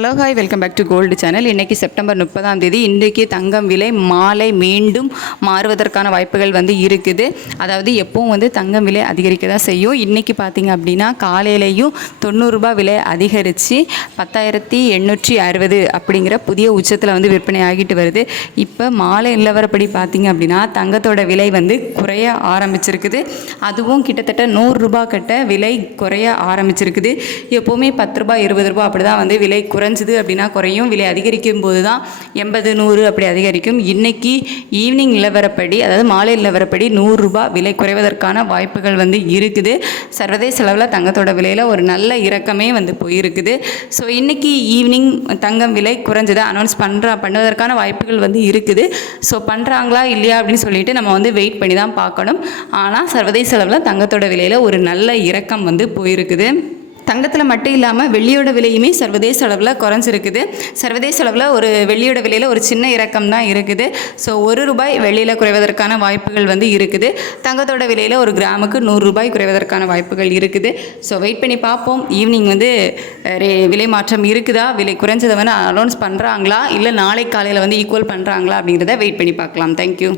Hello hi welcome back to gold channel இன்றைக்கி September முப்பதாம் தேதி. இன்றைக்கு தங்கம் விலை மாலை மீண்டும் மாறுவதற்கான வாய்ப்புகள் வந்து இருக்குது. அதாவது எப்பவும் வந்து தங்கம் விலை அதிகரிக்க தான் செய்யும். இன்றைக்கி பார்த்தீங்க அப்படின்னா காலையிலையும் தொண்ணூறுரூபா விலை அதிகரித்து பத்தாயிரத்தி எண்ணூற்றி அறுபது அப்படிங்கிற புதிய உச்சத்தில் வந்து விற்பனை ஆகிட்டு வருது. இப்போ மாலை நிலவரப்படி பார்த்தீங்க அப்படின்னா தங்கத்தோட விலை வந்து குறைய ஆரம்பிச்சிருக்குது. அதுவும் கிட்டத்தட்ட நூறுரூபா கட்ட விலை குறைய ஆரம்பிச்சிருக்குது. எப்போவுமே பத்து ரூபாய் இருபது ரூபாய் அப்படி தான் வந்து விலை குறைஞ்சிது அப்படின்னா குறையும். விலை அதிகரிக்கும் போது தான் எண்பது நூறு அப்படி அதிகரிக்கும். இன்னைக்கு ஈவினிங் நிலவரப்படி அதாவது மாலை நிலவரப்படி நூறுரூபா விலை குறைவதற்கான வாய்ப்புகள் வந்து இருக்குது. சர்வதேச அளவில் தங்கத்தோட விலையில் ஒரு நல்ல இறக்கமே வந்து போயிருக்குது. ஸோ இன்னைக்கு ஈவினிங் தங்கம் விலை குறைஞ்சதை அனௌன்ஸ் பண்ணுறா பண்ணுவதற்கான வாய்ப்புகள் வந்து இருக்குது. ஸோ பண்ணுறாங்களா இல்லையா அப்படின்னு சொல்லிட்டு நம்ம வந்து வெயிட் பண்ணி தான் பார்க்கணும். ஆனால் சர்வதேச அளவில் தங்கத்தோட விலையில் ஒரு நல்ல இறக்கம் வந்து போயிருக்குது. தங்கத்தில் மட்டும் இல்லாமல் வெள்ளியோட விலையுமே சர்வதேச அளவில் குறைஞ்சிருக்குது. சர்வதேச அளவில் ஒரு வெள்ளியோட விலையில் ஒரு சின்ன இறக்கம் தான் இருக்குது. ஸோ ஒரு ரூபாய் வெள்ளியில் குறைவதற்கான வாய்ப்புகள் வந்து இருக்குது. தங்கத்தோட விலையில் ஒரு கிராமுக்கு நூறு ரூபாய் குறைவதற்கான வாய்ப்புகள் இருக்குது. ஸோ வெயிட் பண்ணி பார்ப்போம். ஈவினிங் வந்து ரே- விலை மாற்றம் இருக்குதா? விலை குறைஞ்சதை வந்து அனௌன்ஸ் பண்ணுறாங்களா இல்லை நாளை காலையில் வந்து ஈக்குவல் பண்ணுறாங்களா அப்படிங்கிறத வெயிட் பண்ணி பார்க்கலாம். தேங்க்யூ